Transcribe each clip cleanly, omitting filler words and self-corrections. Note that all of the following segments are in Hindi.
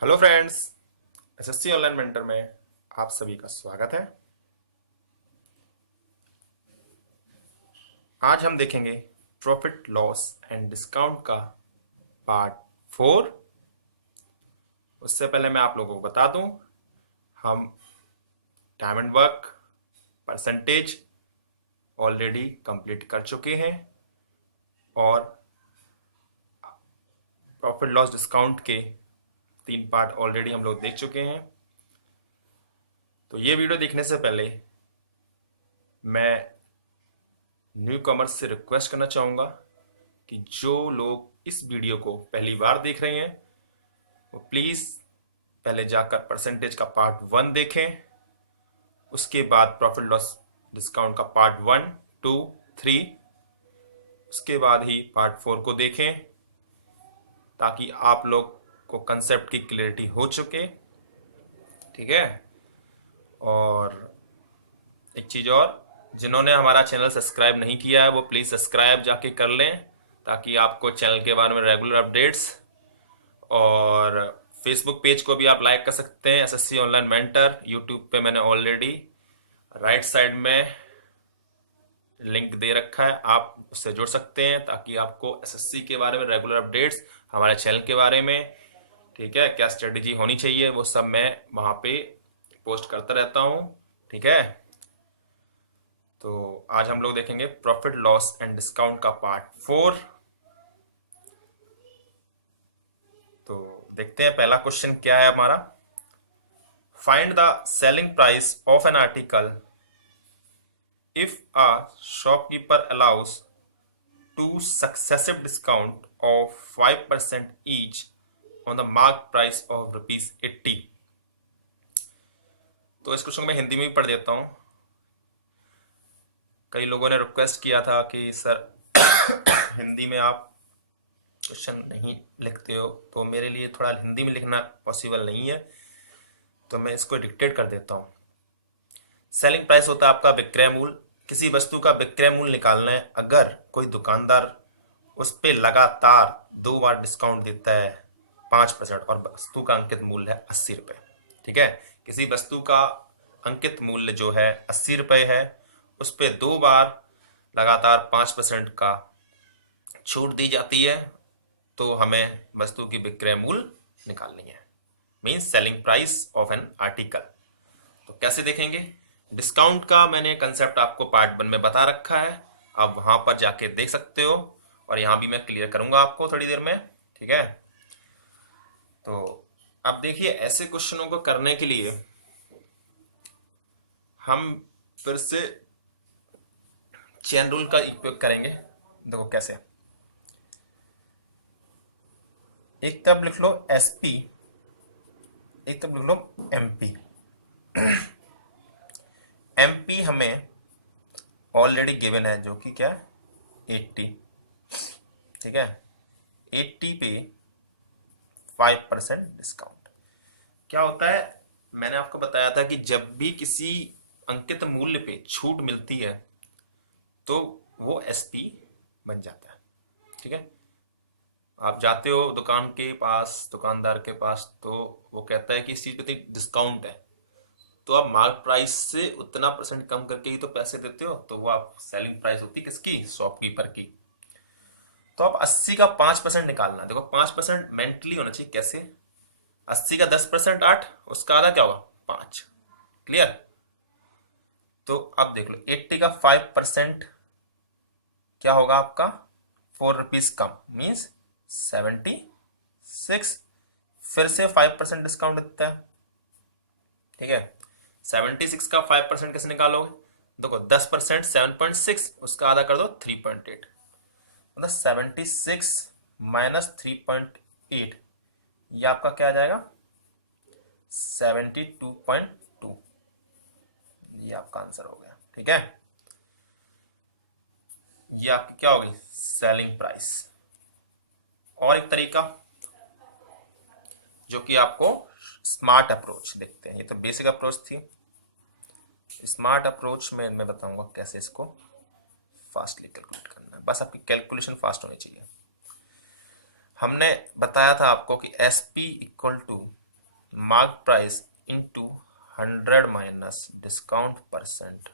Hello friends, SSC online mentor में आप सभी का स्वागत है। आज हम देखेंगे प्रॉफिट लॉस एंड डिस्काउंट का पार्ट 4। उससे पहले मैं आप लोगों को बता दूं, हम time and work percentage already complete कर चुके हैं और प्रॉफिट लॉस डिस्काउंट के 3 पार्ट ऑलरेडी हम लोग देख चुके हैं। तो ये वीडियो देखने से पहले मैं न्यू कमर्स से रिक्वेस्ट करना चाहूँगा कि जो लोग इस वीडियो को पहली बार देख रहे हैं वो प्लीज़ पहले जाकर परसेंटेज का पार्ट 1 देखें, उसके बाद प्रॉफिट लॉस डिस्काउंट का पार्ट 1, 2, 3, उसके बाद ही पार्ट 4 को देखें ताकि आप लोग को कंसेप्ट की क्लियरिटी हो चुके। ठीक है। और एक चीज़ और, जिन्होंने हमारा चैनल सब्सक्राइब नहीं किया है वो प्लीज़ सब्सक्राइब जाके कर लें ताकि आपको चैनल के बारे में रेगुलर अपडेट्स, और फेसबुक पेज को भी आप लाइक कर सकते हैं एसएससी ऑनलाइन मेंटर। यूट्यूब पे मैंने ऑलरेडी राइट साइड में लिंक दे रखा है, आप उससे जुड़ सकते हैं ताकि आपको एसएससी के बारे में रेगुलर अपडेट्स, हमारे चैनल के बारे में, ठीक है, क्या स्ट्रेटेजी होनी चाहिए, वो सब मैं वहाँ पे पोस्ट करता रहता हूँ। ठीक है। तो आज हम लोग देखेंगे प्रॉफिट लॉस एंड डिस्काउंट का पार्ट 4। तो देखते हैं पहला क्वेश्चन क्या है हमारा। Find the selling price of an article if a shopkeeper allows two successive discount of 5% each on the marked price of ₹80। तो इस क्वेश्चन को मैं हिंदी में भी पढ़ देता हूँ। कई लोगों ने रिक्वेस्ट किया था कि सर हिंदी में आप क्वेश्चन नहीं लिखते हो, तो मेरे लिए थोड़ा हिंदी में लिखना पॉसिबल नहीं है, तो मैं इसको डिक्टेट कर देता हूँ। सेलिंग प्राइस होता है आपका विक्रय मूल्य। किसी वस्तु का विक्रय मूल्य निकालना है, अगर कोई दुकानदार उस पे लगातार 2 बार डिस्काउंट देता है 5% और वस्तु का अंकित मूल्य है 80 रुपये। ठीक है। किसी वस्तु का अंकित मूल्य जो है 80 रुपये है, उस पे 2 बार लगातार 5% का छूट दी जाती है, तो हमें वस्तु की विक्रय मूल्य निकालनी है, means selling price of an article. तो कैसे देखेंगे? डिस्काउंट का मैंने कंसेप्ट आपको पार्ट 1 में बता रखा है, आप वहां पर जाके देख सकते हो, और यहां भी मैं क्लियर करूंगा आपको थोड़ी देर में। ठीक है। तो अब देखिए, ऐसे क्वेश्चनों को करने के लिए हम फिर से चेन रूल का उपयोग करेंगे। देखो कैसे, एक तरफ लिख लो एसपी, एक तरफ लिख लो एमपी। एमपी हमें ऑलरेडी गिवन है, जो कि क्या है 80। ठीक है। 80 पे 5% डिस्काउंट क्या होता है, मैंने आपको बताया था कि जब भी किसी अंकित मूल्य पे छूट मिलती है तो वो एसपी बन जाता है। ठीक है। आप जाते हो दुकान के पास, दुकानदार के पास, तो वो कहता है कि इस चीज पे डिस्काउंट है, तो आप मार्क प्राइस से उतना परसेंट कम करके ही तो पैसे देते हो, तो वो आप सेलिंग प्राइस होती है किसकी? शॉपकीपर की। तो आप 80 का 5% निकालना। देखो 5% मेंटली होना चाहिए। कैसे? 80 का 10% 8, उसका आधा क्या होगा? 5। क्लियर? तो अब देख लो 80 का 5% क्या होगा आपका? 4 रुपीज कम, मीन्स 76। फिर से 5% डिस्काउंट देता है। ठीक है। 76 का 5% कैसे निकालोगे? देखो 10% 7.6, उसका आधा कर दो 3.8, मतलब 76 माइनस 3.8, ये आपका क्या आ जाएगा? 72.2। ये आपका आंसर हो गया। ठीक है। ये आपकी क्या होगी? Selling price. और एक तरीका जो कि आपको स्मार्ट अप्रोच देखते हैं, ये तो बेसिक अप्रोच थी। स्मार्ट अप्रोच में मैं बताऊंगा कैसे इसको फास्टली कैलकुलेट करना है। बस आपकी कैलकुलेशन फास्ट होनी चाहिए। हमने बताया था आपको कि S P equal to mark price into 100 minus discount percent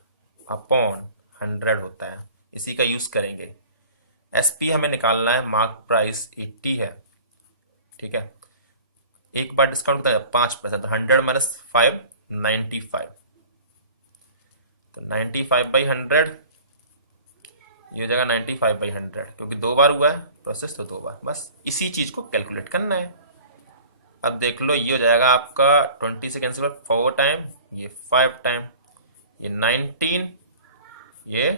upon 100 होता है, इसी का यूज करेंगे। एसपी हमें निकालना है, मार्क प्राइस 80 है, ठीक है। एक बार डिस्काउंट होता है 5%, तो 100 माइनस 5 95, तो 95/100 ये हो जाएगा 95/100, क्योंकि 2 बार हुआ है प्रोसेस, तो 2 बार, बस इसी चीज को कैलकुलेट करना है। अब देख लो, ये हो जाएगा आपका 20 से कैंसिल 4 टाइम, ये 5 टाइम, ये 19, ये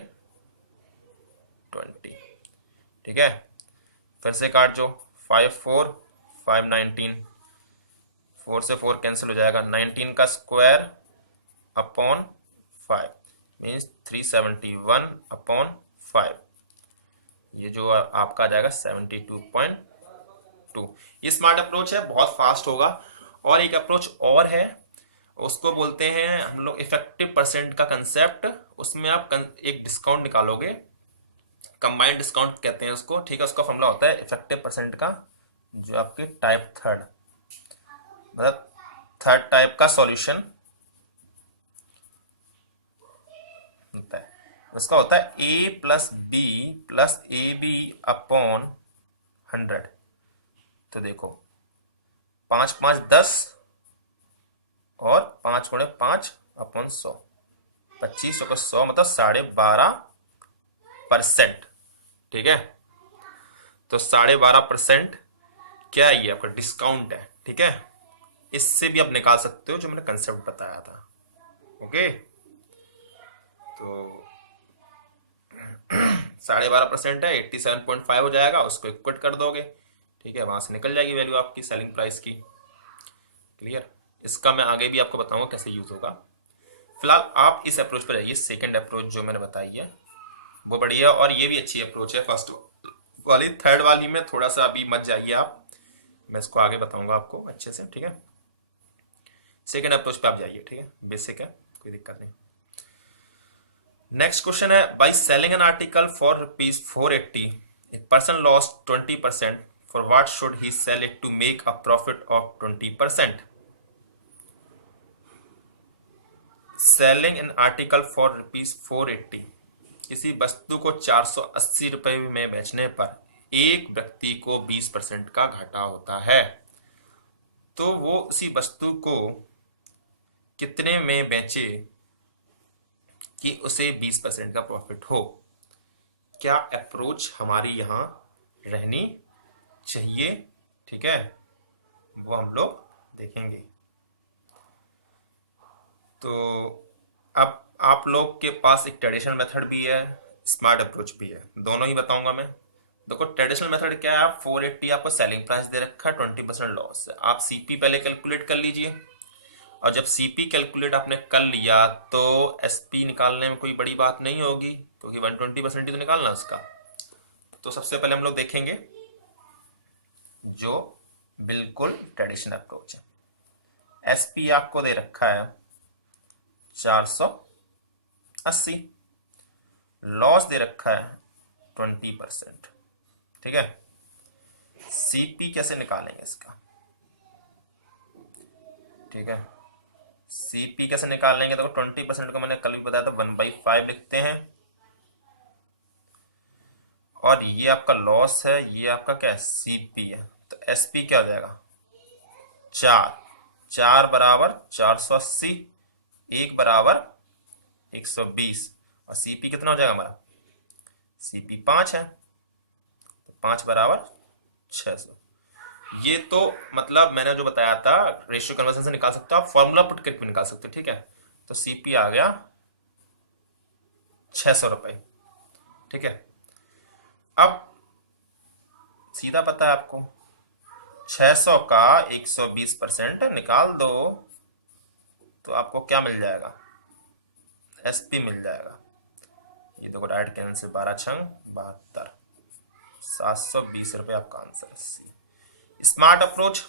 20, ठीक है। फिर से काट जो, 5 4 5 19, 4 से 4 कैंसिल हो जाएगा, 19 का स्क्वायर अपॉन 5 मीन्स 371/5, ये जो आपका आ जाएगा 72.2। ये स्मार्ट अप्रोच है, बहुत फास्ट होगा। और एक अप्रोच और है, उसको बोलते हैं हम लोग इफेक्टिव परसेंट का कंसेप्ट। उसमें आप एक डिस्काउंट निकालोगे, कंबाइंड डिस्काउंट कहते हैं उसको, ठीक है। उसका फॉर्मूला होता है इफेक्टिव परसेंट का, जो आपकी टाइप थर्ड, मतलब थर्ड टाइप का सॉल्यूशन होता है। उसका होता है a plus B plus A B upon 100। तो देखो 5 5 10 और 5 गुणे 5 अपॉन 100, 25 को 100 मतलब 12.5%, ठीक है। तो 12.5% क्या है, ये आपका डिस्काउंट है, ठीक है। इससे भी आप निकाल सकते हो जो मैंने कंसेप्ट बताया था, ओके। तो 12.5% है, 87.5 हो जाएगा, उसको इक्वट कर दोगे, ठीक है, वहां से निकल जाएगी वैल्यू आपकी सेलिंग प्राइस की। क्लियर। इसका मैं आगे भी आपको बताऊंगा कैसे यूज होगा। फिलहाल आप इस अप्रोच पर आइए, सेकंड अप्रोच जो मैंने बताई है वो बढ़िया, और ये भी अच्छी अप्रोच है फर्स्ट वाली। थर्ड वाली में थोड़ा सा अभी मत जाइए आप, मैं इसको आगे बताऊंगा आपको अच्छे से, ठीक है। सेकंड अप्रोच पे आप जाइए, ठीक है, बेसिक है, कोई दिक्कत नहीं। नेक्स्ट क्वेश्चन है, by selling an article for ₹480 a person lost 20%, for what should he sell it to make a profit of 20%। Selling an article for ₹480, किसी वस्तु को 480 रुपए में बेचने पर एक व्यक्ति को 20% का घाटा होता है, तो वो उसी वस्तु को कितने में बेचे कि उसे 20% का प्रॉफिट हो। क्या अप्रोच हमारी यहां रहनी चाहिए, ठीक है, वो हम लोग देखेंगे। तो अब आप लोग के पास एक ट्रेडिशनल मेथड भी है, स्मार्ट अप्रोच भी है, दोनों ही बताऊंगा मैं। देखो ट्रेडिशनल मेथड क्या है, आप 480 आपको सेलिंग प्राइस दे रखा है, 20% लॉस है, आप सीपी पहले कैलकुलेट कर लीजिए, और जब सीपी कैलकुलेट आपने कर लिया तो एसपी निकालने में कोई बड़ी बात नहीं होगी, क्योंकि 120% ही तो निकालना उसका। तो सबसे पहले हम लोग देखेंगे जो बिल्कुल ट्रेडिशनल अप्रोच है। एसपी आपको दे रखा है 480, लॉस दे रखा है 20%, ठीक है। सीपी कैसे निकालेंगे इसका, ठीक है, सीपी कैसे निकाल लेंगे। देखो 20% को मैंने कल भी बताया था, 1/5 लिखते हैं, और ये आपका लॉस है, ये आपका क्या है, सीपी है। तो एसपी क्या हो जाएगा, 4 बराबर 480, 1 बराबर 120, और सीपी कितना हो जाएगा हमारा, सीपी 5 है, तो 5 बराबर 600। ये तो मतलब मैंने जो बताया था रेशियो कन्वर्जन से निकाल सकते हो, आप फॉर्मूला पुट करके निकाल सकते हो, ठीक है। तो सीपी आ गया 600 रुपए, ठीक है। अब सीधा पता है आपको, 600 का 120% निकाल दो तो आपको क्या मिल जाएगा, एसपी मिल जाएगा। ये देखो डायरेक्ट कैंसिल, 12 छंग 72, 720 रुपए आपका answer. Smart approach.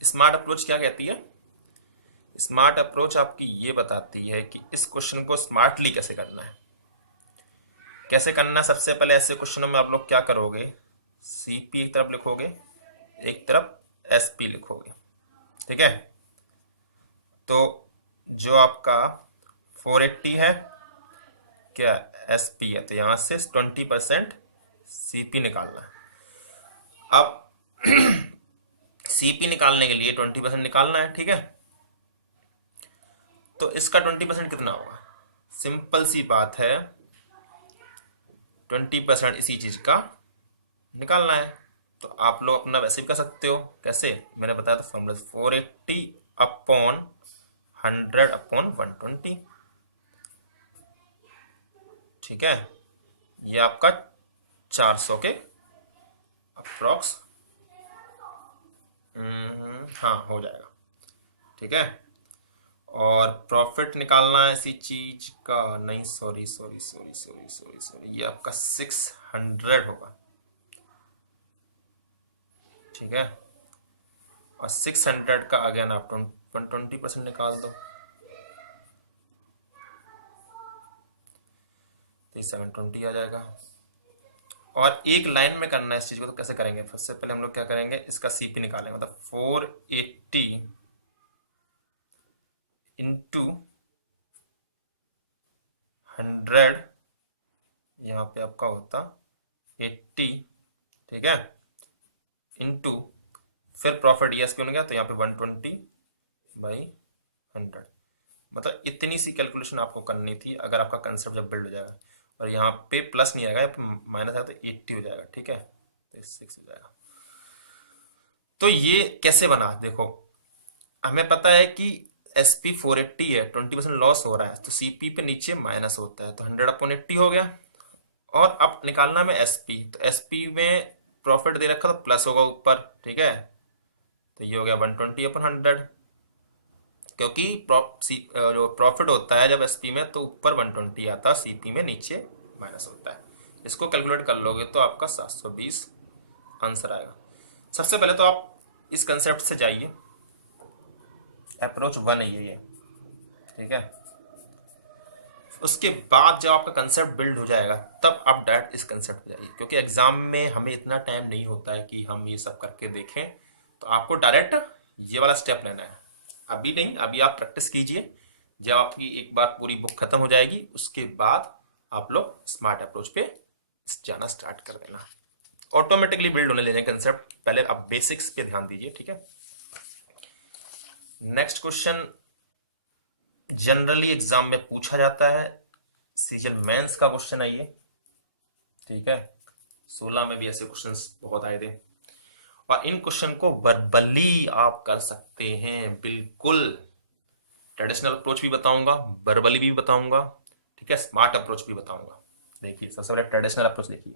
Smart approach क्या कहती है, स्मार्ट अप्रोच आपकी ये बताती है कि इस क्वेश्चन को स्मार्टली कैसे करना है, कैसे करना? सबसे पहले ऐसे क्वेश्चनों में आप लोग क्या करोगे, सीपी एक तरफ लिखोगे, एक तरफ एसपी लिखोगे, ठीक है। तो जो आपका 480 है क्या एसपी है, तो यहां से 20% सीपी निकालना है। अब सीपी निकालने के लिए 20% निकालना है, ठीक है। तो इसका 20% कितना होगा? सिंपल सी बात है, 20% इसी चीज का निकालना है। तो आप लोग अपना वैसे भी कर सकते हो। कैसे? मैंने बताया था फॉर्मूला, 480 अपॉन 100 अपॉन 120, ठीक है। ये आपका 400 के अप्रॉक्स, हाँ हो जाएगा, ठीक है। और प्रॉफिट निकालना है इसी चीज का, नहीं sorry sorry sorry sorry sorry sorry, ये आपका 600 होगा, ठीक है। और 600 का अगेन आप 120% निकाल दो, तो 720 आ जाएगा। और एक लाइन में करना है इस चीज को, तो कैसे करेंगे? सबसे पहले हम लोग क्या करेंगे, इसका सीपी निकालेंगे, मतलब 480 इंटू 100, यहाँ पे आपका होता 80, ठीक है, इंटू फिर प्रॉफिट यस पे हो गया, तो यहाँ पे 120/100। मतलब इतनी सी कैलकुलेशन आपको करनी थी अगर आपका कंसेप्ट जब बिल्ड हो जाएगा। और यहाँ पे प्लस नहीं आएगा, माइनस आएगा, तो 80 हो जाएगा, ठीक है, तो 6 हो जाएगा। तो ये कैसे बना? देखो, हमें पता है कि SP 480 है, 20% लॉस हो रहा है, तो CP पे नीचे माइनस होता है, तो 100/80 हो गया। और अब निकालना में SP, तो SP में प्रॉफिट दे रखा तो प्लस होगा ऊपर, ठीक है, तो ये हो गया 120/100। क्योंकि जो प्रॉफिट होता है जब एसपी में तो ऊपर 120 आता है, सीपी में नीचे माइनस होता है। इसको कैलकुलेट कर लोगे तो आपका 720 आंसर आएगा। सबसे पहले तो आप इस कंसेप्ट से जाइए, अप्रोच 1 है ये, ठीक है। उसके बाद जब आपका कंसेप्ट बिल्ड हो जाएगा तब आप डायरेक्ट इस कंसेप्ट पे जाइए, क्योंकि एग्जाम में हमें इतना टाइम नहीं होता है कि हम ये सब करके देखें। तो आपको डायरेक्ट ये वाला स्टेप लेना है, अभी नहीं, अभी आप प्रैक्टिस कीजिए। जब आपकी एक बार पूरी बुक खत्म हो जाएगी उसके बाद आप लोग स्मार्ट अप्रोच पे जाना स्टार्ट कर देना, ऑटोमेटिकली बिल्ड होने लेने कंसेप्ट। पहले आप बेसिक्स पे ध्यान दीजिए, ठीक है। नेक्स्ट क्वेश्चन जनरली एग्जाम में पूछा जाता है, सीजन मेंस का क्वेश्चन है ये, ठीक है। 16 में भी ऐसे क्वेश्चंस बहुत आए थे। और इन क्वेश्चन को वर्बली आप कर सकते हैं, बिल्कुल। ट्रेडिशनल अप्रोच भी बताऊंगा, वर्बली भी बताऊंगा, ठीक है, स्मार्ट अप्रोच भी बताऊंगा। देखिए सबसे पहले ट्रेडिशनल अप्रोच देखिए,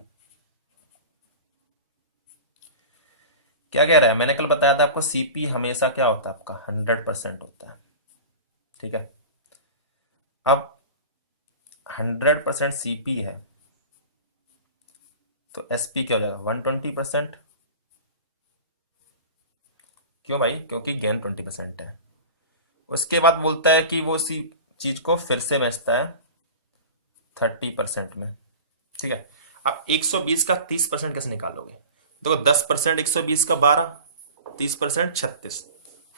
क्या कह रहा है। मैंने कल बताया था आपको, सीपी हमेशा क्या होता है आपका 100% होता है, ठीक है। अब 100% सीपी है तो एसपी क्या हो जाएगा 120%। क्यों भाई? क्योंकि गेन 20% है। उसके बाद बोलता है कि वो इसी चीज को फिर से बेचता है 30% में, ठीक है। अब 120 का 30% कैसे निकालोगे? देखो 10% 120 का 12, 30% 36,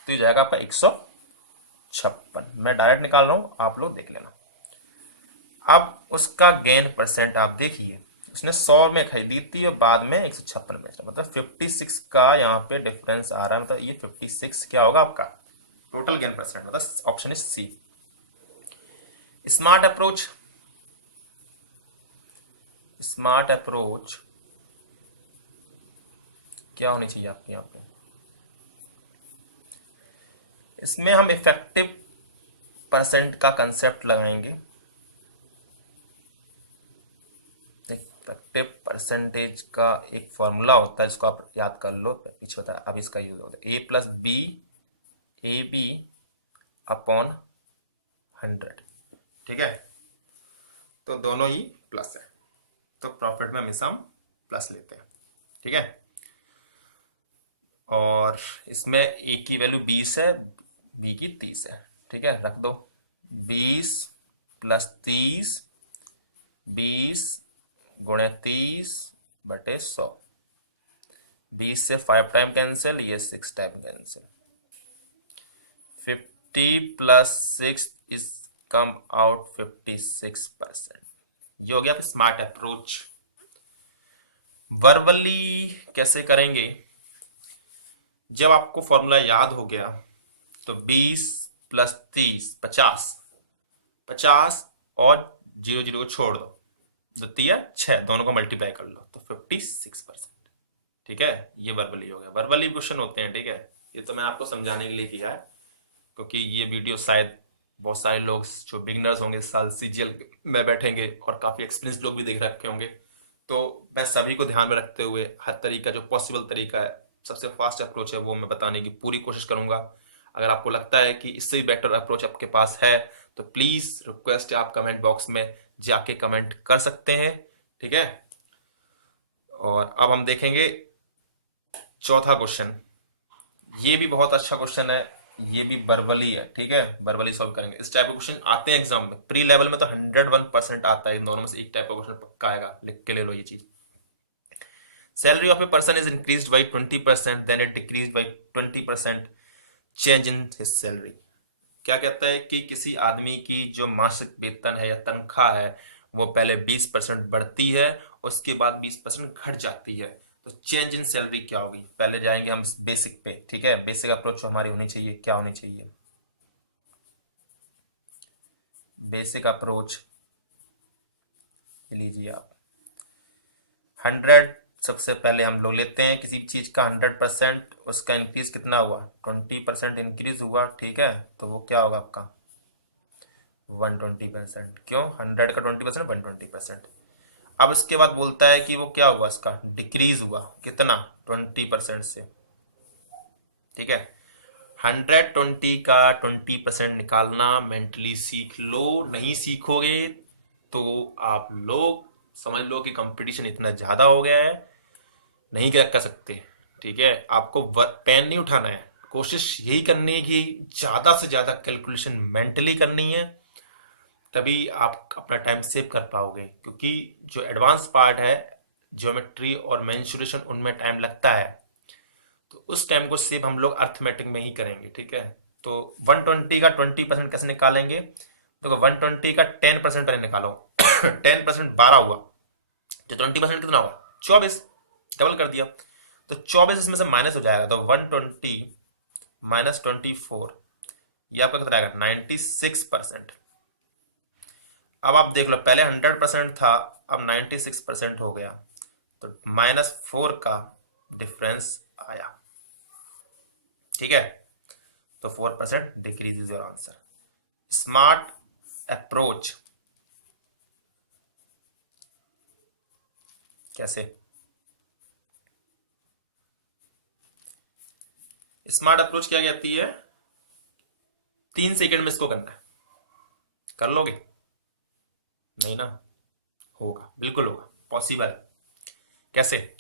तो ये जाएगा आपका 156। मैं डायरेक्ट निकाल रहा हूं, आप लोग देख लेना। अब उसका गेन परसेंट आप देखिए, उसने 100 में खरीदी थी और बाद में 156 बेच रहा, मतलब 56 का यहाँ पे डिफरेंस आ रहा है। मतलब ये 56 क्या होगा आपका टोटल गेन परसेंट, मतलब option is C, smart approach. Smart approach क्या होनी चाहिए आपके यहाँ पे? इसमें हम इफेक्टिव परसेंट का कंसेप्ट लगाएंगे। इफेक्टिव परसेंटेज का एक फॉर्मूला होता है, जिसको आप याद कर लो, पीछे बताया, अब इसका यूज होता है A+B AB अपॉन 100, ठीक है। तो दोनों ही प्लस है, तो प्रॉफिट में हमेशा हम प्लस लेते हैं, ठीक है। और इसमें ए की वैल्यू 20 है, बी की 30 है, ठीक है, रख दो। 20 + 30, 20 गुणे 30/100। 20 से 5 टाइम कैंसिल, ये 6 time cancel. 50 plus 6 is come out 56%। ये हो गया स्मार्ट अप्रोच। वर्बली कैसे करेंगे? जब आपको फॉर्मूला याद हो गया तो 20 प्लस 30 50, 50 और 0 को छोड़ दो, द्वितीय 6, दोनों को मल्टीप्लाई कर लो तो 56%। ठीक है, ये वर्बली हो गया। वर्बली क्वेश्चन होते हैं, ठीक है। ये तो मैंने आपको समझाने के लिए किया है, क्योंकि ये वीडियो शायद बहुत सारे लोग जो बिगनर्स होंगे इस साल सीजीएल में बैठेंगे और काफी एक्सपीरियंस लोग भी देख रखे होंगे, तो मैं सभी को ध्यान में रखते हुए हर तरीका जो पॉसिबल तरीका है, सबसे फास्ट अप्रोच है, वो मैं बताने की पूरी कोशिश करूंगा। अगर आपको लगता है कि इससे भी बेटर अप्रोच आपके पास है तो प्लीज रिक्वेस्ट है, आप कमेंट बॉक्स में जाके कमेंट कर सकते हैं, ठीक है। और अब हम देखेंगे चौथा क्वेश्चन। ये भी बहुत अच्छा क्वेश्चन है, ये भी वर्बली है, ठीक है। वर्बली सॉल्व करेंगे। इस टाइप के क्वेश्चन आते हैं एग्जाम में, प्री लेवल में तो 101% आता है, दोनों में से एक टाइप का क्वेश्चन पक्का आएगा, लिख के ले लो ये चीज। Salary of a person is increased by 20%, then it decreased by 20%. Change in his salary. क्या कहता है कि किसी आदमी की जो मासिक वेतन है या तनख्वाह है वो पहले 20% बढ़ती है, उसके बाद 20% घट जाती है। तो चेंज इन सैलरी क्या होगी? पहले जाएंगे हम बेसिक पे, ठीक है। बेसिक अप्रोच हमारी होनी चाहिए, क्या होनी चाहिए? बेसिक अप्रोच लीजिए आप। 100 सबसे पहले हम लोग लेते हैं किसी चीज का 100%, उसका इंक्रीज कितना हुआ? 20% इंक्रीज हुआ, ठीक है। तो वो क्या होगा आपका? 120%। क्यों? 100 का 20% 120%। अब इसके बाद बोलता है कि वो क्या हुआ, इसका डिक्रीज हुआ कितना? 20% से, ठीक है। 120 का 20% निकालना मेंटली सीख लो, नहीं सीखोगे तो आप लोग समझ लो कि कंपटीशन इतना ज्यादा हो गया है, नहीं कर सकते, ठीक है। आपको पेन नहीं उठाना है, कोशिश यही करनी है कि ज्यादा से ज्यादा कैलकुलेशन मेंटली करनी है, तभी आप अपना टाइम सेव कर पाओगे। क्योंकि जो एडवांस पार्ट है, ज्योमेट्री और मेंसुरेशन, उनमें टाइम लगता है, तो उस टाइम को सेव हम लोग अर्थमेटिक में ही करेंगे, ठीक है। तो 120 का 20% कैसे निकालेंगे? तो 120 का 10% पहले निकालो। 10% 12 हुआ, तो 20% कितना हुआ? 24, डबल कर दिया। तो 24 इसमें से माइनस हो जाएगा, तो 120 माइनस 24, ये आपका कितना आएगा? 96%। अब आप देख लो, पहले 100% था, अब 96% हो गया, तो -4 का डिफरेंस आया, ठीक है। तो 4% decrease is your answer. Smart approach कैसे? स्मार्ट अप्रोच क्या कहती है? 3 सेकंड में इसको करना है, कर लोगे? नहीं ना? होगा, बिल्कुल होगा, पॉसिबल। कैसे?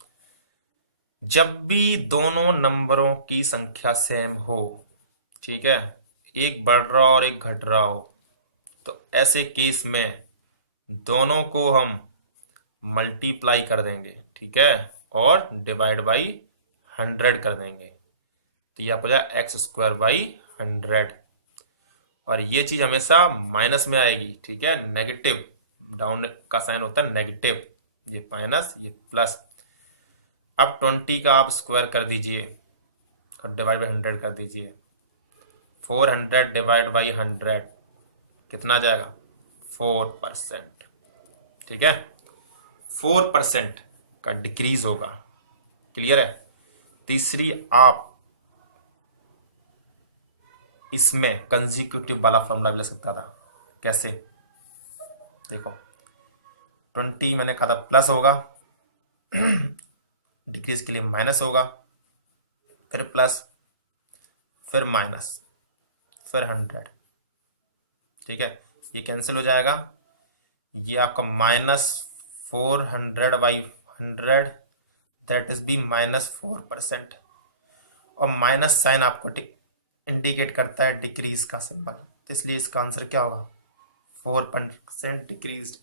जब भी दोनों नंबरों की संख्या सेम हो, ठीक है, एक बढ़ रहा हो और एक घट रहा हो, तो ऐसे केस में दोनों को हम मल्टीप्लाई कर देंगे, ठीक है, और डिवाइड बाई 100 कर देंगे, तो ये आपको जाएगा x² बाई 100। और ये चीज हमेशा माइनस में आएगी, ठीक है, नेगेटिव, डाउन का साइन होता है नेगेटिव, ये माइनस ये प्लस। अब 20 का आप स्क्वायर कर दीजिए और डिवाइड बाई 100 कर दीजिए। 400 डिवाइड बाई 100 कितना जाएगा? 4%, ठीक है। 4% का डिक्रीज होगा, क्लियर है। तीसरी, आप इसमें कंसेक्यूटिव वाला फॉर्मूला भी ले सकता था। कैसे? देखो, 20 मैंने कहा था प्लस होगा, डिक्रीज के लिए माइनस होगा, फिर प्लस, फिर माइनस, फिर 100, ठीक है। ये कैंसिल हो जाएगा, ये आपका -400/100, दैट इज बी -4%। और माइनस साइन आपको इंडिकेट करता है डिक्रीज का सिंबल, तो इसलिए इसका आंसर क्या होगा? 4% डिक्रीज।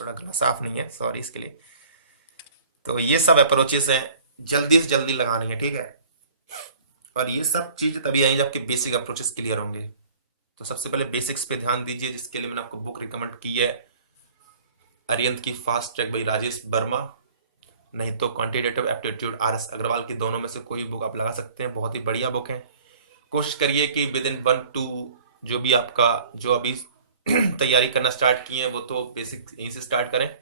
थोड़ा गला साफ नहीं है, सॉरी इसके लिए। तो ये सब अप्रोचेस हैं, जल्दी से जल्दी लगानी है, ठीक है। और ये सब चीज तभी आएंगे जब आपके बेसिक अप्रोचेस क्लियर होंगे। तो सबसे पहले बेसिक्स पे ध्यान दीजिए, जिसके लिए मैंने आपको बुक रिकमेंड की है, अरिहंत की fast track by Rajesh Verma, नहीं तो क्वांटिटेटिव एप्टीट्यूड RS अग्रवाल की, दोनों में से कोई बुक आप लगा सकते हैं, बहुत ही बढ़िया बुक है। कोशिश करिए कि विद इन 1-2, जो भी आपका, जो अभी तैयारी करना स्टार्ट किए हैं वो तो बेसिक यहीं से स्टार्ट करें,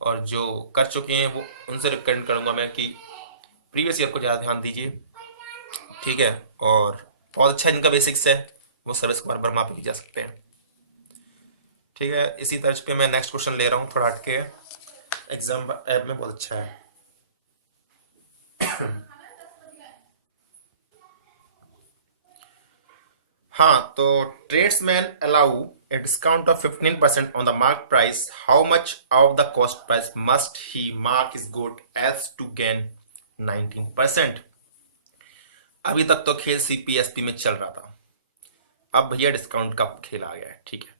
और जो कर चुके हैं वो उनसे रिकमेंड करूंगा मैं कि प्रीवियस ईयर को ज़्यादा ध्यान दीजिए, ठीक है। और बहुत अच्छा जिनका बेसिक्स है वो सर्विस कुमार वर्मा पे भी जा सकते हैं, ठीक है। इसी तर्ज पे मैं नेक्स्ट क्वेश्चन ले रहा हूँ, थोड़ा हटके है, एग्जाम ऐप में बहुत अच्छा है। हाँ, तो tradesman allow a discount of 15% on the mark price. How much of the cost price must he mark his good as to gain 19%? अभी तक तो खेल CPSP में चल रहा था, अब भैया डिस्काउंट का खेल आ गया है, ठीक है।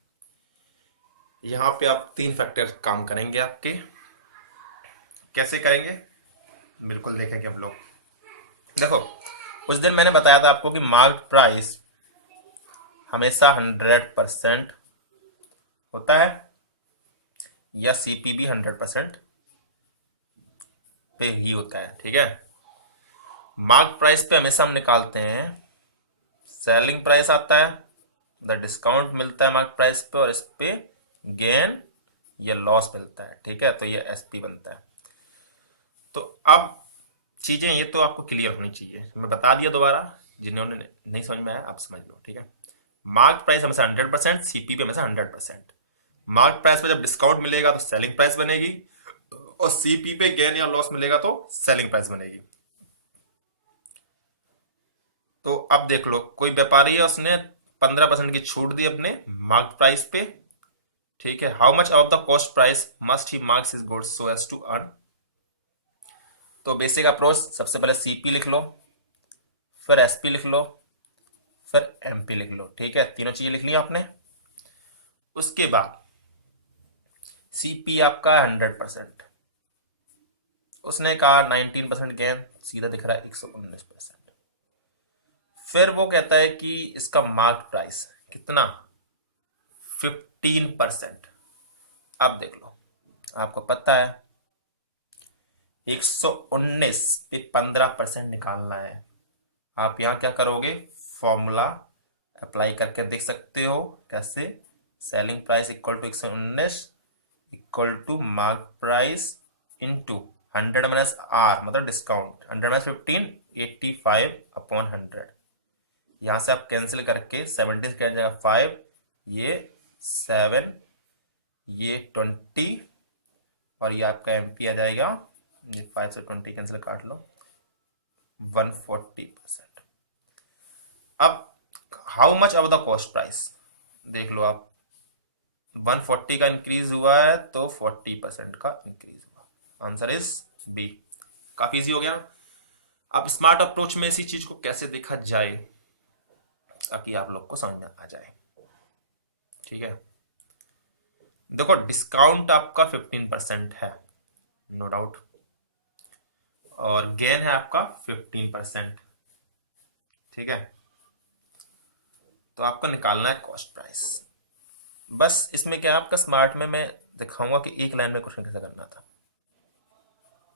यहाँ पे आप 3 फैक्टर काम करेंगे आपके। कैसे करेंगे, बिल्कुल देखेंगे हम लोग। देखो, उस दिन मैंने बताया था आपको कि मार्क प्राइस हमेशा 100% होता है, या CP भी 100% पे ही होता है, ठीक है। मार्क प्राइस पे हमेशा हम निकालते हैं सेलिंग प्राइस आता है, द डिस्काउंट मिलता है मार्क प्राइस पे, और इस पे गेन या लॉस मिलता है, ठीक है। तो ये SP बनता है। तो अब चीजें ये तो आपको क्लियर होनी चाहिए, मैं बता दिया दोबारा, जिन्होंने नहीं समझ में आया आप समझ लो, ठीक है। मार्क प्राइस हमेशा 100%, CP पे हमेशा 100%। मार्क प्राइस पे जब डिस्काउंट मिलेगा तो सेलिंग प्राइस बनेगी, और CP पे गेन या लॉस मिलेगा तो सेलिंग प्राइस बनेगी। तो अब देख लो, कोई व्यापारी है, उसने 15% की छूट दी अपने मार्क प्राइस पे, ठीक है। How much of the cost price must he marks his goods so as to earn. तो बेसिक अप्रोच, सबसे पहले CP लिख लो, फिर SP लिख लो, फिर MP लिख लो, ठीक है। तीनों चीजें लिख ली आपने। उसके बाद CP आपका 100%, उसने कहा 19% गेन, सीधा दिख रहा है 119%। फिर वो कहता है कि इसका मार्क प्राइस कितना, 15%। अब देख लो, आपको पता है 119 पे 15% निकालना है। आप यहाँ क्या करोगे, फॉर्मूला अप्लाई करके देख सकते हो। कैसे, selling price equal to 119 equal to mark price into 100 minus R, मतलब डिस्काउंट, 100 माइनस 15, 85 अपॉन 100। यहाँ से आप कैंसिल करके 70 से कैंसिल जाएगा 5, ये 7, ये 20, और ये आपका MP आ जाएगा, 5 से 20 कैंसिल काट लो, 140%। अब how much of the cost price, देख लो आप, 140 का इंक्रीज हुआ है तो 40% का इंक्रीज हुआ, आंसर इज B। काफी इजी हो गया। अब स्मार्ट अप्रोच में इसी चीज को कैसे देखा जाए ताकि आप लोग को समझ में आ जाए, ठीक है। देखो, डिस्काउंट आपका 15% है, नो डाउट, और गेन है आपका 15%, ठीक है। तो आपको निकालना है कॉस्ट प्राइस। बस इसमें क्या है, आपका स्मार्ट में मैं दिखाऊंगा कि एक लाइन में क्वेश्चन कैसे करना था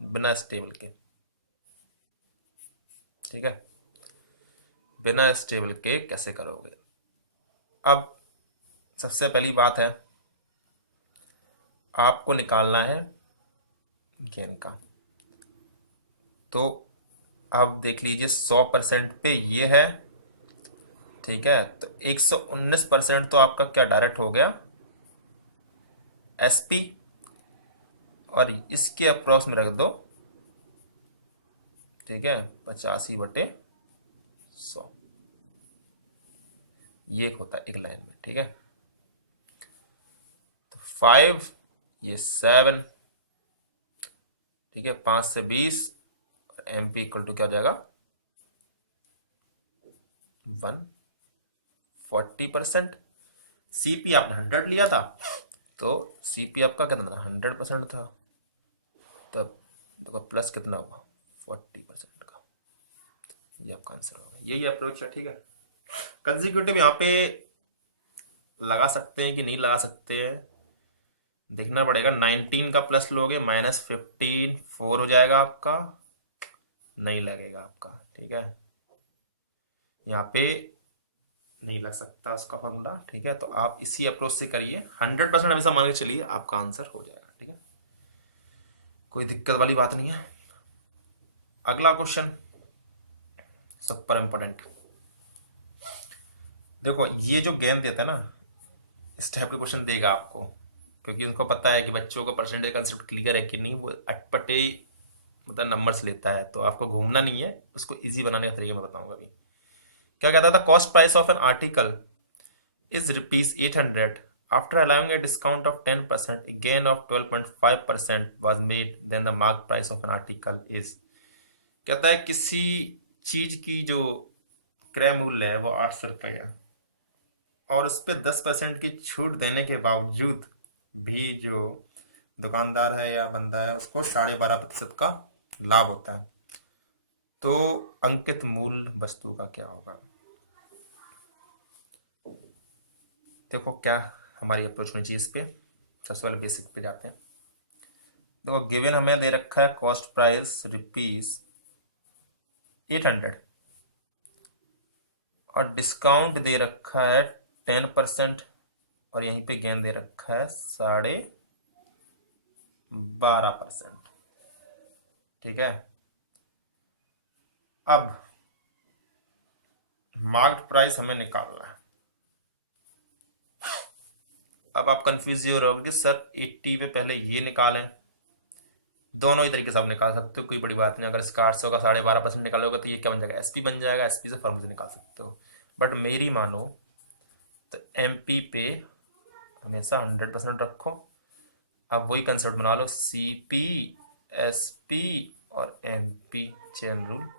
बिना स्टेबल के, ठीक है। बिना स्टेबल के कैसे करोगे। अब सबसे पहली बात है, आपको निकालना है गेन का। तो आप देख लीजिए 100% पे ये है, ठीक है। तो 119% तो आपका क्या डायरेक्ट हो गया SP, और इसके अप्रोक्स में रख दो, ठीक है, 85/100, ये होता है एक लाइन में, ठीक है। तो 5, ये 7, ठीक है, 5 से 20, और MP इक्वल टू क्या हो जाएगा 140%। CP आपने 100 लिया था, तो सीपी आपका कितना था, 100% था, तब देखो प्लस कितना हुआ, 40% का। ये आपका आंसर होगा, यही अप्रोच है। ठीक है, कंसेक्यूटिव यहाँ पे लगा सकते हैं कि नहीं लगा सकते हैं, देखना पड़ेगा। 19 का प्लस लोगे -15 4 हो जाएगा आपका, नहीं लगेगा आपका। ठीक है, यहाँ पे नहीं लग सकता उसका फॉर्मूला। ठीक है, तो आप इसी अप्रोच से करिए, 100% हमेशा मान के चलिए, आपका आंसर हो जाएगा। ठीक है, कोई दिक्कत वाली बात नहीं है। अगला क्वेश्चन सुपर इंपॉर्टेंट। देखो ये जो गेम देता है ना, इस टाइप के क्वेश्चन देगा आपको, क्योंकि उनको पता है कि बच्चों को परसेंटेज कंसेप्ट क्लियर है कि नहीं। वो अटपटे मतलब नंबर्स लेता है, तो आपको घूमना नहीं है, उसको इजी बनाने का तरीका मैं बताऊंगा अभी। क्या कहता था, cost price of an article is rupees 800. After allowing a discount of 10%, a gain of 12.5% was made. Then the mark price of an article is. कहता है किसी चीज की जो क्रय मूल्य है वो 800 रुपये है, और उस पर 10% की छूट देने के बावजूद भी जो दुकानदार है या बंदा है उसको 12.5% का लाभ होता है, तो अंकित मूल्य वस्तु का क्या होगा। देखो क्या हमारी अप्रोच होनी चाहिए इस पे। सबसे पहले बेसिक पे जाते हैं। देखो गिवन हमें दे रखा है कॉस्ट प्राइस ₹800 और डिस्काउंट दे रखा है 10%, और यहीं पे गेन दे रखा है 12.5%। ठीक है, अब मार्क्ड प्राइस हमें निकालना है। अब आप कंफ्यूज हो रहे हो कि सर 80 पे पहले ये निकालें, दोनों ही तरीके से आप निकाल सकते हो, कोई बड़ी बात नहीं। अगर इसका 800 का 12.5% निकालोगे तो ये क्या बन जाएगा, एसपी बन जाएगा, एसपी से फॉर्मूले से निकाल सकते हो। बट मेरी मानो तो एमपी पे हमेशा 100% रखो। अब वही कंसेप्ट बना लो, सीपी एसपी और एमपी चेन रूल।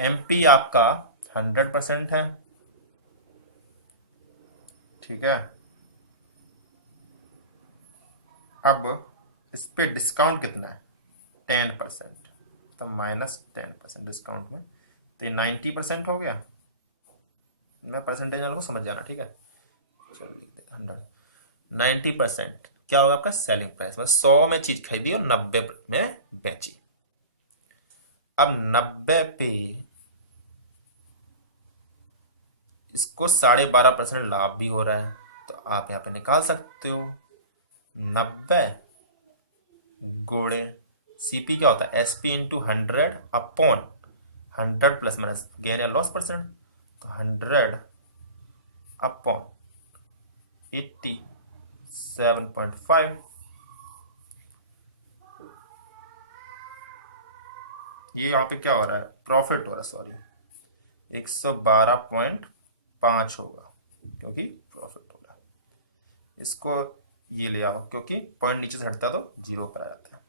एमपी आपका 100% है, ठीक है। अब इस पे डिस्काउंट कितना है, 10%, तो -10% डिस्काउंट में, तो ये 90% हो गया। मैं परसेंटेज वालों को समझ जाना, ठीक है। चलो लिख देते 100। 90% क्या होगा आपका सेलिंग प्राइस, मतलब 100 में चीज खरीदी और 90 में बेची। अब 90 पे इसको 12.5% लाभ भी हो रहा है, तो आप यहाँ पे निकाल सकते हो 90 गुणे सीपी क्या होता है, SP into 100 upon 100 plus minus gain या लॉस परसेंट, तो 100 अपॉन 87.5। ये यहाँ पे क्या हो रहा है, प्रॉफिट हो रहा है, सॉरी 112.5 होगा, क्योंकि प्रॉफिट हो रहा है। इसको ये ले आओ, क्योंकि पॉइंट नीचे से हटता तो जीरो पर आ जाता है।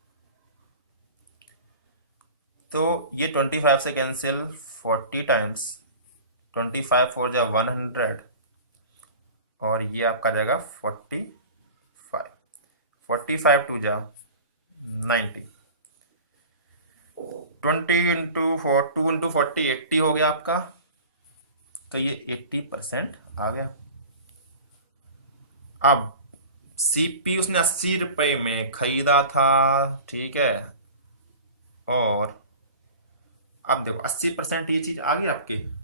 तो ये 25 से कैंसिल 40 टाइम्स 25 4 जा 100, और ये आपका जाएगा 45। 45 2 जा 90, 2 इंटू 40 80 हो गया आपका, तो ये 80% आ गया। अब सीपी उसने 80 रुपए में खरीदा था, ठीक है, और अब देखो 80% ये चीज आ गई आपकी।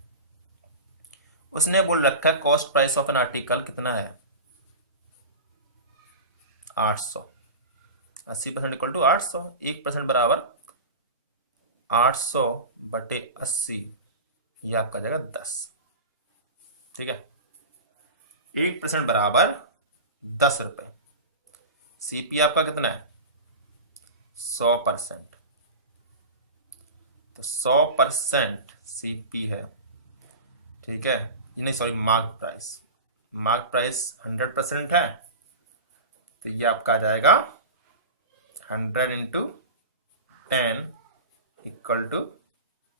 उसने बोल रखा है cost price of an article कितना है, 800। 80% इक्वल टू 800, 1% बराबर 800 बटे 80, ये आपका जाएगा 10। ठीक है, 1% बराबर 10 रुपए। सीपी आपका कितना है 100%, तो 100% सीपी है, ठीक है। नहीं सॉरी, मार्क प्राइस 100% है, तो ये आपका आ जाएगा 100 into 10 equal to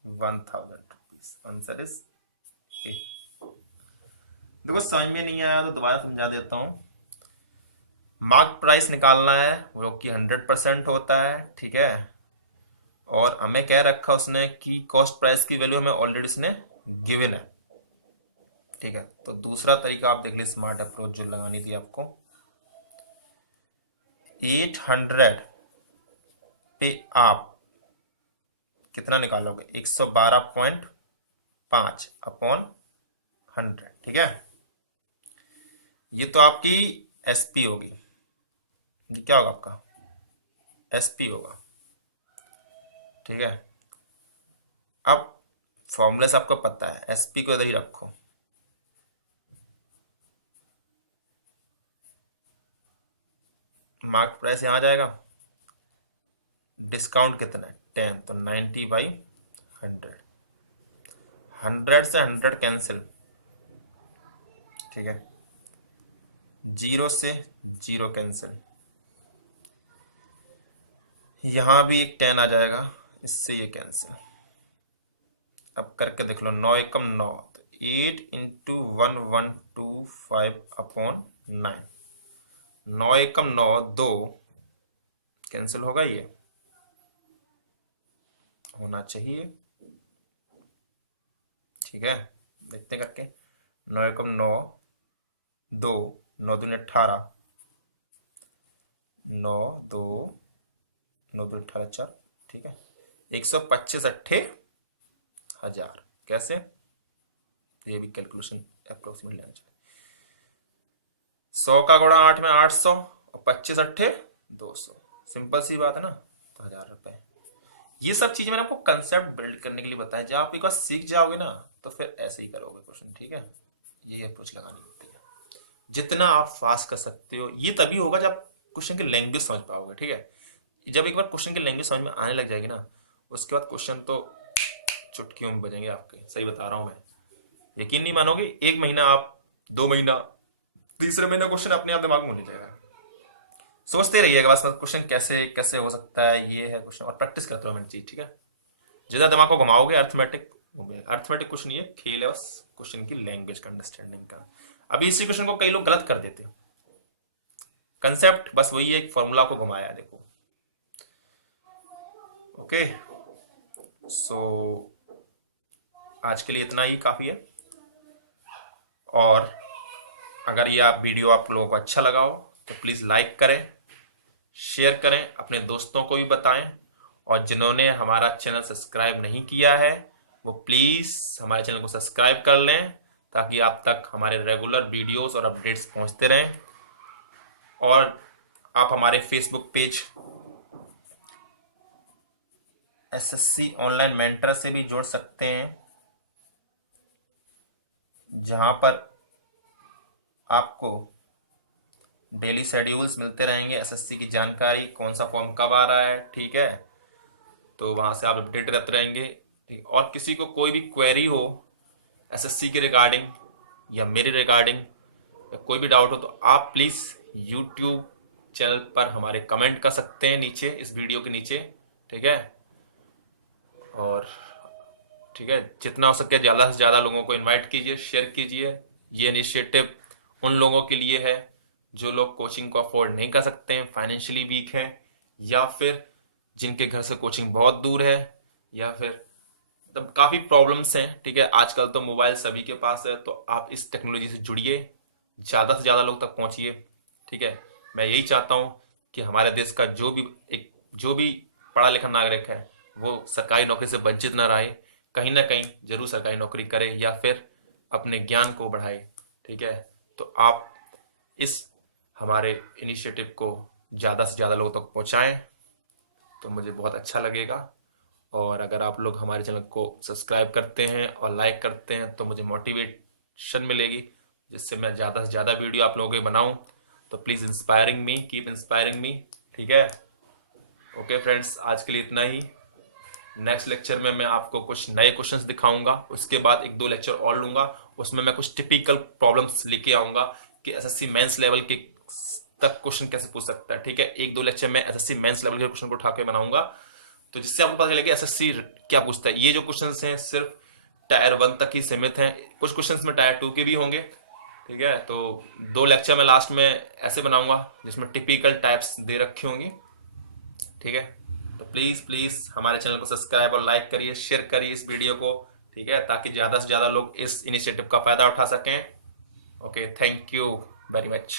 1000 rupees. Answer is 8। देखो समझ में नहीं आया तो दोबारा समझा देता हूँ। मार्क प्राइस निकालना है जो कि 100% होता है, ठीक है। और हमें कह रखा उसने कि कॉस्ट प्राइस की वैल्यू हमें ऑलरेडी उसने गिवन है, ठीक है। तो दूसरा तरीका आप देख लीजिए, स्मार्ट अप्रोच जो लगानी थी आपको। 800 पे आप कितना निकालोगे? 112.5 अपॉन 100, ठीक है। ये तो आपकी एसपी होगी। ये क्या होगा आपका? एसपी होगा, ठीक है। अब फॉर्मूला से आपको पता है, एसपी को इधर ही रखो। मार्क प्राइस यहां आ जाएगा। डिस्काउंट कितना है? 10, तो 90/100। 100 से 100 कैंसिल, ठीक है। 0 से 0 कैंसिल। यहां भी एक 10 आ जाएगा, इससे ये कैंसिल। अब करके देख लो, 9 एकम 9, तो 8 इंटू 1125 अपॉन 9। 9 एकम 9, 2 कैंसिल होगा, ये होना चाहिए, ठीक है। देखते करके, 9 एकम 9, 2, 9 दूनी 18, 9 2 9 दूनी 18 4, ठीक है। 125 अट्ठे 1000, कैसे? ये भी कैलकुलेशन अप्रोक्सीमेट लेना चाहिए। 100 का गुणा 8 में 800, और 25 अट्ठे 200, सिंपल सी बात है ना। तो 1000 रुपए। ये सब चीजें मैंने आपको कंसेप्ट बिल्ड करने के लिए बताया। जब आप एक बार सीख जाओगे ना तो फिर ऐसे ही करोगे क्वेश्चन, ठीक है। ये अप्रोच लगानी होती है। जितना आप फास्ट कर सकते हो, ये तभी होगा जब क्वेश्चन की लैंग्वेज समझ पाओगे, ठीक है। जब एक बार क्वेश्चन की लैंग्वेज समझ में आने लग जाएगी ना, उसके बाद क्वेश्चन तो चुटकियों में बजेंगे आपके। सही बता रहा हूं मैं, यकीन नहीं मानोगे। 1 महीना आप, 2 महीना, तीसरे महीने क्वेश्चन अपने आप दिमाग में होने जाएगा। सोचते रहिएगा बस क्वेश्चन कैसे कैसे हो सकता है, ये है क्वेश्चन, और प्रैक्टिस करते रहो मेरी चीज, ठीक है। जितना दिमाग को घुमाओगे, अर्थमेटिक अर्थमेटिक कुछ नहीं है, खेल है बस क्वेश्चन की लैंग्वेज का अंडरस्टैंडिंग का। अभी इसी क्वेश्चन को कई लोग गलत कर देते हैं। कंसेप्ट बस वही है, एक फॉर्मूला को घुमाया, देखो। ओके, सो आज के लिए इतना ही काफी है। और अगर ये आप वीडियो आप लोगों को अच्छा लगा हो तो प्लीज लाइक करें, शेयर करें, अपने दोस्तों को भी बताएं। और जिन्होंने हमारा चैनल सब्सक्राइब नहीं किया है वो प्लीज हमारे चैनल को सब्सक्राइब कर लें, ताकि आप तक हमारे रेगुलर वीडियोस और अपडेट्स पहुंचते रहें। और आप हमारे Facebook page SSC online mentor से भी जुड़ सकते हैं, जहां पर आपको डेली शेड्यूल्स मिलते रहेंगे, एसएससी की जानकारी, कौन सा फॉर्म कब आ रहा है, ठीक है। तो वहां से आप अपडेट रहते रहेंगे, ठीक। और किसी को कोई भी क्वेरी हो एसएससी के रिगार्डिंग या मेरे रिगार्डिंग, या कोई भी डाउट हो, तो आप प्लीज यूट्यूब चैनल पर हमारे कमेंट कर सकते हैं नीचे, इस वीडियो के नीचे, ठीक है। और ठीक है, जितना हो सके ज़्यादा से ज़्यादा लोगों को इनवाइट कीजिए, शेयर कीजिए। ये इनिशिएटिव उन लोगों के लिए है जो लोग कोचिंग को अफोर्ड नहीं कर सकते हैं, फाइनेंशियली वीक हैं, या फिर जिनके घर से कोचिंग बहुत दूर है, या फिर तब काफ़ी प्रॉब्लम्स हैं, ठीक है। आजकल तो मोबाइल सभी के पास है, तो आप इस टेक्नोलॉजी से जुड़िए, ज़्यादा से ज़्यादा लोग तक पहुंचिए, ठीक है। मैं यही चाहता हूं कि हमारे देश का जो भी पढ़ा लिखा नागरिक है वो सरकारी नौकरी से वंचित ना रहे, कहीं ना कहीं जरूर सरकारी नौकरी करे या फिर अपने ज्ञान को बढ़ाए, ठीक है। तो आप इस हमारे इनिशिएटिव को ज़्यादा से ज़्यादा लोगों तक पहुंचाएं तो मुझे बहुत अच्छा लगेगा। और अगर आप लोग हमारे चैनल को सब्सक्राइब करते हैं और लाइक करते हैं तो मुझे मोटिवेशन मिलेगी, जिससे मैं ज़्यादा से ज़्यादा वीडियो आप लोगों के बनाऊं। तो please inspiring me, keep inspiring me, ठीक है। ओके फ्रेंड्स, आज के लिए इतना ही। नेक्स्ट लेक्चर में मैं आपको कुछ नए क्वेश्चंस दिखाऊंगा, उसके बाद 1-2 लेक्चर और लूंगा, उसमें मैं कुछ टिपिकल प्रॉब्लम्स लेके आऊंगा कि एसएससी मेंस लेवल के तक क्वेश्चन कैसे पूछ सकता है, ठीक है। 1-2 लेक्चर में एसएससी मेंस लेवल के क्वेश्चन को उठा के बनाऊंगा, तो जिससे आपको पता चलेगा एसएससी क्या पूछता है। ये जो क्वेश्चन हैं सिर्फ टायर 1 तक ही सीमित हैं, कुछ क्वेश्चन में टायर 2 के भी होंगे, ठीक है, तो 2 लेक्चर मैं लास्ट में ऐसे बनाऊंगा जिसमें टिपिकल टाइप्स दे रखी होंगी। ठीक है, तो प्लीज प्लीज हमारे चैनल को सब्सक्राइब और लाइक करिए, शेयर करिए इस वीडियो को। ठीक है, ताकि ज्यादा से ज्यादा लोग इस इनिशिएटिव का फायदा उठा सकें। Okay, thank you very much.